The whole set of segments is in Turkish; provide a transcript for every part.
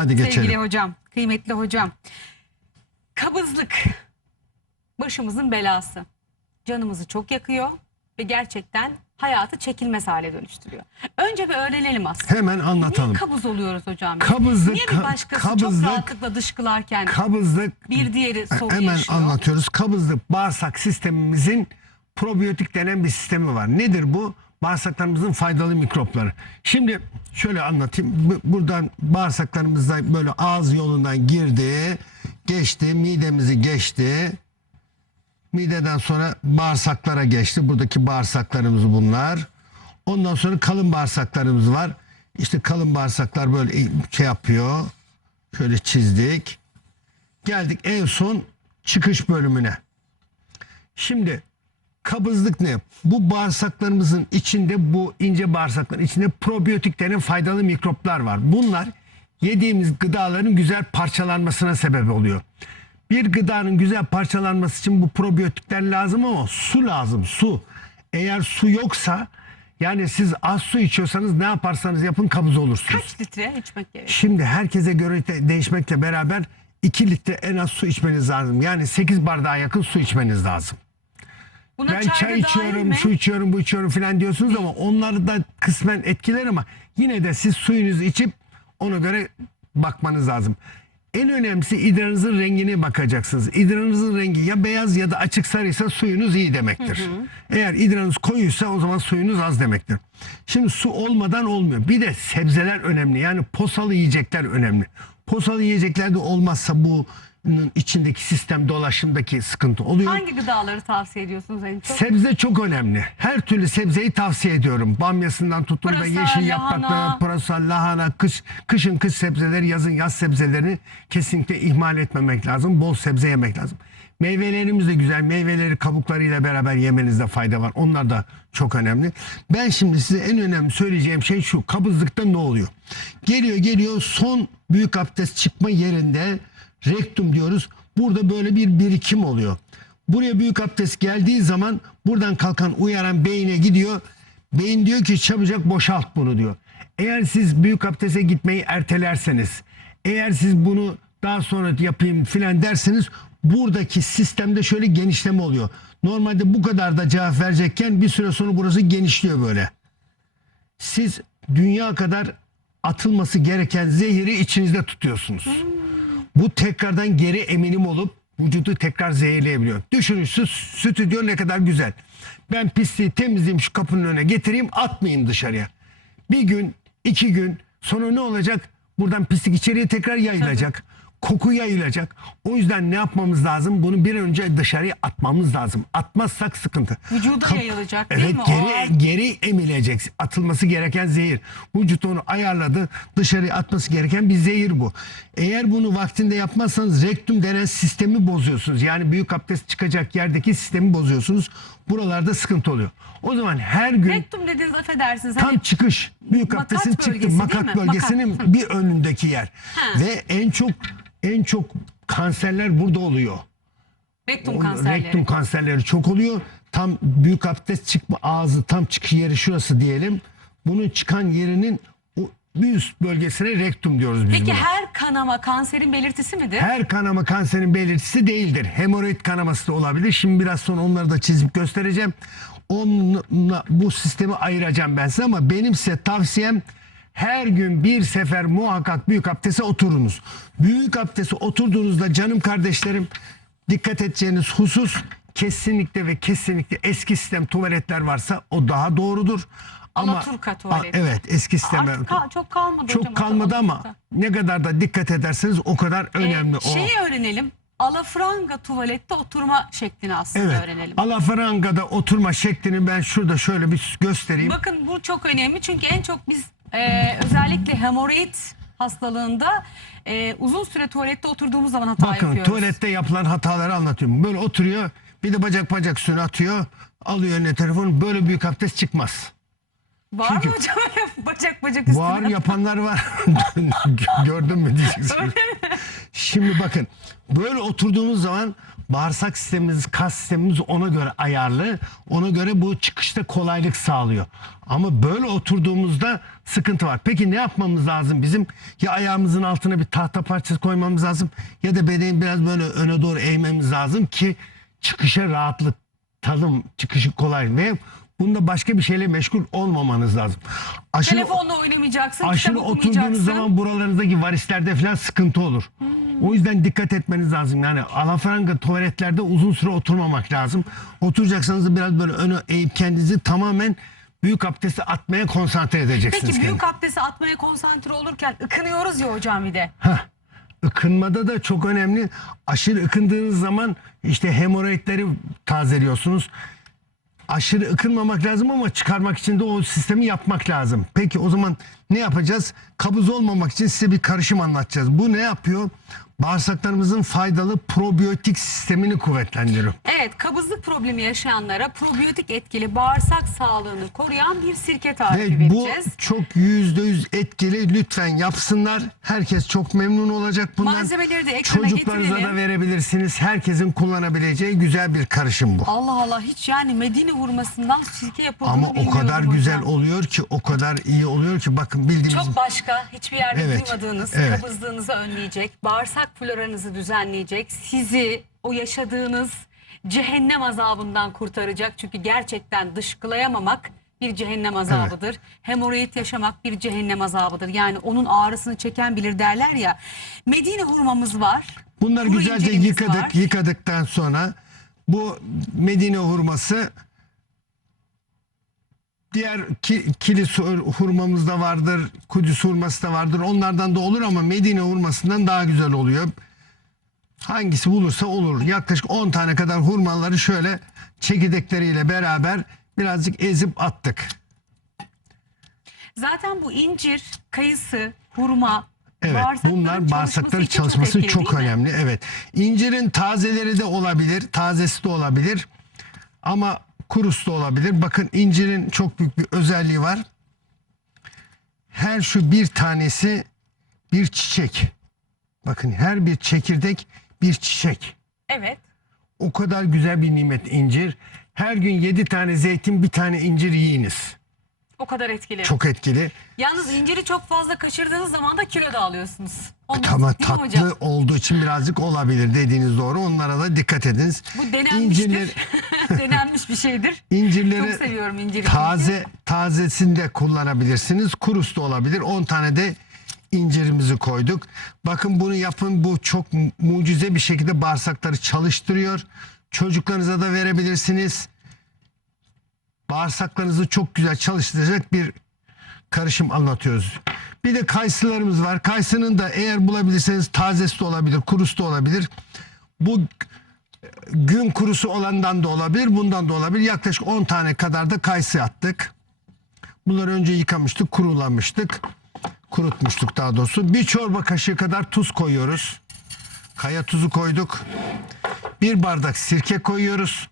Hadi geçelim. Sevgili hocam, kıymetli hocam. Kabızlık başımızın belası. Canımızı çok yakıyor ve gerçekten hayatı çekilmez hale dönüştürüyor. Önce bir öğrenelim aslında. Hemen anlatalım. Niye kabız oluyoruz hocam? Kabızlık, Niye bir ka- başkası çok kabızlık- rahatlıkla dışkılarken Kabızlık bir diğeri soğuk hemen yaşıyor? anlatıyoruz. Kabızlık bağırsak sistemimizin probiyotik denen bir sistemi var. Nedir bu? Bağırsaklarımızın faydalı mikropları. Şimdi şöyle anlatayım. Bu- Buradan bağırsaklarımızda böyle ağız yolundan girdi, geçti, midemizi geçti. Mideden sonra bağırsaklara geçti. Buradaki bağırsaklarımız bunlar. Ondan sonra kalın bağırsaklarımız var. İşte kalın bağırsaklar böyle şey yapıyor. Şöyle çizdik. Geldik en son çıkış bölümüne. Şimdi kabızlık ne? Bu bağırsaklarımızın içinde bu ince bağırsakların içinde probiyotik denen faydalı mikroplar var. Bunlar yediğimiz gıdaların güzel parçalanmasına sebep oluyor. Bir gıdanın güzel parçalanması için bu probiyotikler lazım ama su lazım su. Eğer su yoksa yani siz az su içiyorsanız ne yaparsanız yapın kabız olursunuz. Kaç litre içmek gerekiyor? Şimdi herkese göre de değişmekle beraber 2 litre en az su içmeniz lazım. Yani 8 bardağa yakın su içmeniz lazım. Buna Ben çay içiyorum, şu içiyorum, bu içiyorum falan diyorsunuz ama onları da kısmen etkiler ama yine de siz suyunuzu içip ona göre bakmanız lazım. En önemlisi idrarınızın rengine bakacaksınız. İdrarınızın rengi ya beyaz ya da açık sarıysa suyunuz iyi demektir. Eğer idrarınız koyuysa o zaman suyunuz az demektir. Şimdi su olmadan olmuyor. Bir de sebzeler önemli. Yani posalı yiyecekler önemli. Posalı yiyecekler de olmazsa bunun içindeki sistem dolaşımdaki sıkıntı oluyor. Hangi gıdaları tavsiye ediyorsunuz en çok? Sebze çok önemli. Her türlü sebzeyi tavsiye ediyorum. Bamyasından tutun da Pırasa, yeşil lahana. yapraklı, pırasa, lahana, kış, kışın kış sebzeleri, yazın yaz sebzelerini kesinlikle ihmal etmemek lazım. Bol sebze yemek lazım. Meyvelerimiz de güzel. Meyveleri kabuklarıyla beraber yemenizde fayda var. Onlar da çok önemli. Ben şimdi size en önemli söyleyeceğim şey şu. Kabızlıkta ne oluyor? Geliyor geliyor son büyük abdest çıkma yerinde rektum diyoruz. Burada böyle bir birikim oluyor. Buraya büyük abdest geldiği zaman buradan kalkan uyaran beyine gidiyor. Beyin diyor ki çabucak boşalt bunu diyor. Eğer siz büyük abdeste gitmeyi ertelerseniz, eğer siz bunu daha sonra yapayım filan derseniz buradaki sistemde şöyle genişleme oluyor. Normalde bu kadar da cevap verecekken bir süre sonra burası genişliyor böyle. Siz dünya kadar atılması gereken zehiri içinizde tutuyorsunuz. Bu tekrardan geri eminim olup vücudu tekrar zehirleyebiliyor. Düşünün şu stüdyo ne kadar güzel. Ben pisliği temizleyeyim şu kapının önüne getireyim atmayayım dışarıya. Bir gün, iki gün sonra ne olacak? Buradan pislik içeriye tekrar yayılacak. Koku yayılacak. O yüzden ne yapmamız lazım? Bunu bir önce dışarıya atmamız lazım. Atmazsak sıkıntı. Vücuda Kap- yayılacak değil evet, mi? Geri, geri emilecek. Atılması gereken zehir. Vücut onu ayarladı. Dışarıya atması gereken bir zehir bu. Eğer bunu vaktinde yapmazsanız rektum denen sistemi bozuyorsunuz. Yani büyük abdest çıkacak yerdeki sistemi bozuyorsunuz. Buralarda sıkıntı oluyor. O zaman her gün Rektum dediğiniz affedersiniz. tam Hani çıkış büyük abdestin çıktı makat bölgesinin Makat. bir önündeki yer. Ha. Ve en çok en çok kanserler burada oluyor. rektum O kanserleri. Rektum kanserleri çok oluyor. Tam büyük abdest çıkma ağzı tam çıkış yeri şurası diyelim. Bunun çıkan yerinin o bir üst bölgesine rektum diyoruz biz Peki buna. her kanama kanserin belirtisi midir? Her kanama kanserin belirtisi değildir. Hemoroid kanaması da olabilir. Şimdi biraz sonra onları da çizip göstereceğim. Onunla bu sistemi ayıracağım ben size ama benim size tavsiyem her gün bir sefer muhakkak büyük abdeste oturunuz. Büyük abdeste oturduğunuzda canım kardeşlerim dikkat edeceğiniz husus kesinlikle ve kesinlikle eski sistem tuvaletler varsa o daha doğrudur. Ama Alaturka tuvaleti. A- evet eski sistem. Artık kal- çok kalmadı Çok hocam. kalmadı ama Alaturka. ne kadar da dikkat ederseniz o kadar önemli Ee, o. şeyi öğrenelim. Alafranga tuvalette oturma şeklini aslında Evet. öğrenelim. Alafranga'da oturma şeklini ben şurada şöyle bir göstereyim. Bakın bu çok önemli çünkü en çok biz e, özellikle hemoroid hastalığında e, uzun süre tuvalette oturduğumuz zaman hata Bakın yapıyoruz. tuvalette yapılan hataları anlatıyorum. Böyle oturuyor bir de bacak bacak suyunu atıyor. Alıyor eline telefonu böyle büyük abdest çıkmaz. Var Çünkü- mı hocam öyle bacak bacak üstüne? Var yapanlar var. Gördün mü diyeceksiniz. Şimdi bakın böyle oturduğumuz zaman bağırsak sistemimiz, kas sistemimiz ona göre ayarlı. Ona göre bu çıkışta kolaylık sağlıyor. Ama böyle oturduğumuzda sıkıntı var. Peki ne yapmamız lazım bizim? Ya ayağımızın altına bir tahta parçası koymamız lazım ya da bedeni biraz böyle öne doğru eğmemiz lazım ki çıkışa rahatlık tadım çıkışı kolay ve bunda başka bir şeyle meşgul olmamanız lazım. Aşırı Telefonla oynamayacaksın, aşırı kitap oturduğunuz okumayacaksın. zaman buralarınızdaki varislerde falan sıkıntı olur. O yüzden dikkat etmeniz lazım. Yani alafranga tuvaletlerde uzun süre oturmamak lazım. Oturacaksanız da biraz böyle öne eğip kendinizi tamamen büyük abdesti atmaya konsantre edeceksiniz. Peki büyük kendinizi. abdesti atmaya konsantre olurken ıkınıyoruz ya hocam bir de. Heh. Ikınmada da çok önemli. Aşırı ıkındığınız zaman işte hemoroidleri tazeliyorsunuz. Aşırı ıkınmamak lazım ama çıkarmak için de o sistemi yapmak lazım. Peki o zaman ne yapacağız? Kabız olmamak için size bir karışım anlatacağız. Bu ne yapıyor? Bağırsaklarımızın faydalı probiyotik sistemini kuvvetlendiriyor. Evet, kabızlık problemi yaşayanlara probiyotik etkili bağırsak sağlığını koruyan bir sirke tarifi Ve bu vereceğiz. çok yüzde yüz etkili. Lütfen yapsınlar. Herkes çok memnun olacak bundan. Malzemeleri de ekrana Çocuklarınıza getirelim. da verebilirsiniz. Herkesin kullanabileceği güzel bir karışım bu. Allah Allah hiç yani Medine hurmasından sirke yapıldığını Ama o bilmiyordum kadar hocam. güzel oluyor ki, o kadar iyi oluyor ki bakın bildiğimiz Çok başka, hiçbir yerde Evet, duymadığınız, evet. kabızlığınızı önleyecek, bağırsak floranızı düzenleyecek, sizi o yaşadığınız cehennem azabından kurtaracak. Çünkü gerçekten dışkılayamamak bir cehennem azabıdır. Hemoroid yaşamak bir cehennem azabıdır. Yani onun ağrısını çeken bilir derler ya. Medine hurmamız var. bunları kuru güzelce yıkadık. var. Yıkadıktan sonra bu Medine hurması diğer ki, kilis hur- hurmamız da vardır, Kudüs hurması da vardır. Onlardan da olur ama Medine hurmasından daha güzel oluyor. Hangisi bulursa olur. Yaklaşık 10 tane kadar hurmaları şöyle çekirdekleriyle beraber birazcık ezip attık. Zaten bu incir, kayısı, hurma, Evet bağırsakların bunlar bağırsakların için çalışması çok, mi? önemli. Evet. İncirin tazeleri de olabilir, tazesi de olabilir. Ama kurusu da olabilir. Bakın incirin çok büyük bir özelliği var. Her şu bir tanesi bir çiçek. Bakın her bir çekirdek bir çiçek. Evet. O kadar güzel bir nimet incir. Her gün yedi tane zeytin bir tane incir yiyiniz. O kadar etkili. Çok etkili. Yalnız inciri çok fazla kaçırdığınız zaman da kilo da alıyorsunuz. Ondan Ama değil mi hocam? tatlı olduğu için birazcık olabilir dediğiniz doğru. Onlara da dikkat ediniz. Bu denenmiştir. İncirler- Denenmiş bir şeydir. İncirleri Çok seviyorum inciri. taze tazesini de kullanabilirsiniz. Kurusu da olabilir. 10 tane de incirimizi koyduk. Bakın bunu yapın. Bu çok mu- mucize bir şekilde bağırsakları çalıştırıyor. Çocuklarınıza da verebilirsiniz. Bağırsaklarınızı çok güzel çalıştıracak bir karışım anlatıyoruz. Bir de kayısılarımız var. Kayısının da eğer bulabilirseniz tazesi de olabilir, kurusu da olabilir. Bu gün kurusu olandan da olabilir, bundan da olabilir. Yaklaşık 10 tane kadar da kayısı attık. Bunları önce yıkamıştık, kurulamıştık. Kurutmuştuk daha doğrusu. Bir çorba kaşığı kadar tuz koyuyoruz. Kaya tuzu koyduk. Bir bardak sirke koyuyoruz.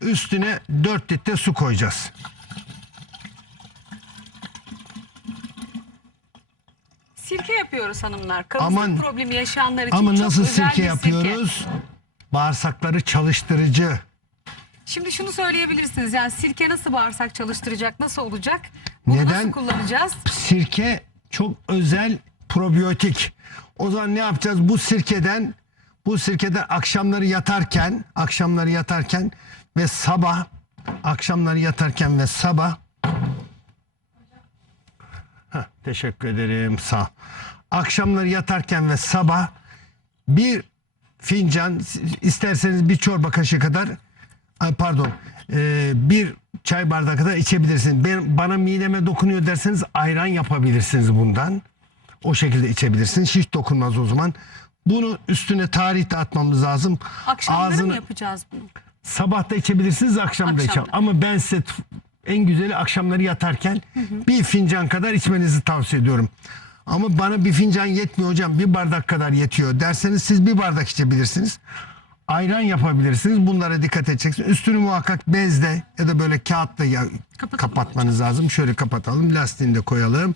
Üstüne 4 litre su koyacağız. Sirke yapıyoruz hanımlar. Kabızlık Aman- problemi yaşayanlar için Ama çok nasıl özel sirke bir yapıyoruz? Bağırsakları çalıştırıcı. Şimdi şunu söyleyebilirsiniz. Yani sirke nasıl bağırsak çalıştıracak, nasıl olacak? Bunu Neden? nasıl kullanacağız? sirke çok özel probiyotik. O zaman ne yapacağız? Bu sirkeden bu sirkeden akşamları yatarken, akşamları yatarken ve sabah akşamları yatarken ve sabah Heh, teşekkür ederim. Sağ. Akşamları yatarken ve sabah bir fincan isterseniz bir çorba kaşığı kadar pardon e, bir çay bardağı kadar içebilirsiniz. Ben, bana mideme dokunuyor derseniz ayran yapabilirsiniz bundan. O şekilde içebilirsiniz. Hiç dokunmaz o zaman. Bunu üstüne tarihte atmamız lazım. Akşamları Ağzını- mı yapacağız bunu? Sabah da içebilirsiniz, akşam da Akşam da. Ama ben size t- en güzeli akşamları yatarken bir fincan kadar içmenizi tavsiye ediyorum. Ama bana bir fincan yetmiyor hocam, bir bardak kadar yetiyor derseniz siz bir bardak içebilirsiniz. Ayran yapabilirsiniz. Bunlara dikkat edeceksiniz. Üstünü muhakkak bezle ya da böyle kağıtla ya- Kapatalım kapatmanız lazım. Şöyle kapatalım. Lastiğini de koyalım.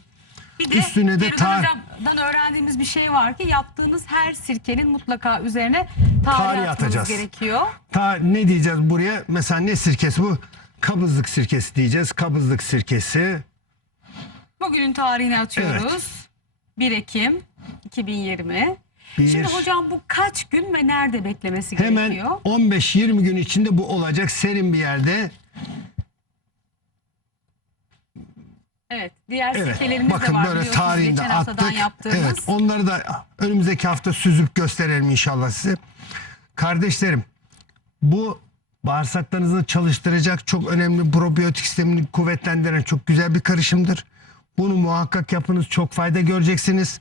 Bir de Üstüne de tar- Hocam'dan öğrendiğimiz bir şey var ki yaptığınız her sirkenin mutlaka üzerine tarih, Tarih atmanız atacağız. gerekiyor. Ta ne diyeceğiz buraya? Mesela ne sirkesi bu? Kabızlık sirkesi diyeceğiz. Kabızlık sirkesi. Bugünün tarihini atıyoruz. 1 Ekim 2020. Bir- Şimdi hocam bu kaç gün ve nerede beklemesi Hemen gerekiyor? 15-20 gün içinde bu olacak. Serin bir yerde. Evet. Diğer Evet. sirkelerimiz de Bakın var böyle biliyorsunuz. tarihinde attık. yaptığımız. Evet. Onları da önümüzdeki hafta süzüp gösterelim inşallah size. Kardeşlerim bu bağırsaklarınızı çalıştıracak çok önemli probiyotik sistemini kuvvetlendiren çok güzel bir karışımdır. Bunu muhakkak yapınız. Çok fayda göreceksiniz.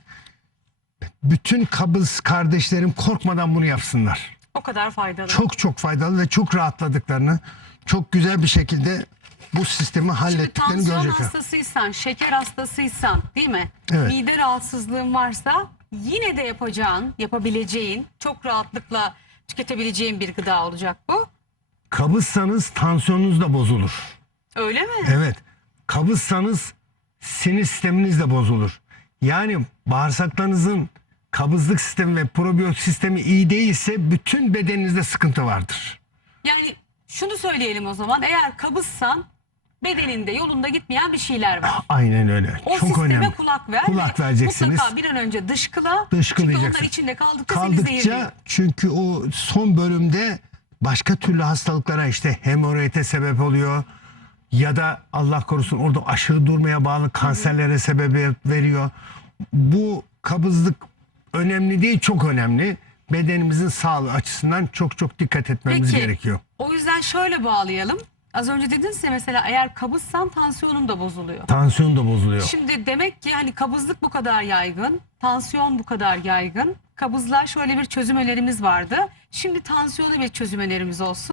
Bütün kabız kardeşlerim korkmadan bunu yapsınlar. O kadar faydalı. Çok çok faydalı ve çok rahatladıklarını çok güzel bir şekilde bu sistemi Şimdi hallettiklerini tansiyon görecekler. hastasıysan, şeker hastasıysan değil mi? Evet. Mide rahatsızlığın varsa yine de yapacağın, yapabileceğin, çok rahatlıkla tüketebileceğin bir gıda olacak bu. Kabızsanız tansiyonunuz da bozulur. Öyle mi? Evet. Kabızsanız sinir sisteminiz de bozulur. Yani bağırsaklarınızın kabızlık sistemi ve probiyotik sistemi iyi değilse bütün bedeninizde sıkıntı vardır. Yani şunu söyleyelim o zaman. Eğer kabızsan bedeninde yolunda gitmeyen bir şeyler var. Aynen öyle. O Çok sisteme önemli. kulak ver. Kulak ve vereceksiniz. Mutlaka bir an önce dışkıla. Dışkılayacaksın. Çünkü onlar içinde kaldıkça. Kaldıkça çünkü o son bölümde başka türlü hastalıklara işte hemoroide sebep oluyor ya da Allah korusun orada aşırı durmaya bağlı kanserlere sebebiyet veriyor. Bu kabızlık önemli değil çok önemli. Bedenimizin sağlığı açısından çok çok dikkat etmemiz Peki, gerekiyor. O yüzden şöyle bağlayalım. Az önce dediniz ya mesela eğer kabızsan tansiyonun da bozuluyor. Tansiyon da bozuluyor. Şimdi demek ki hani kabızlık bu kadar yaygın, tansiyon bu kadar yaygın. Kabızlar şöyle bir çözüm önerimiz vardı. Şimdi tansiyona bir çözüm önerimiz olsun.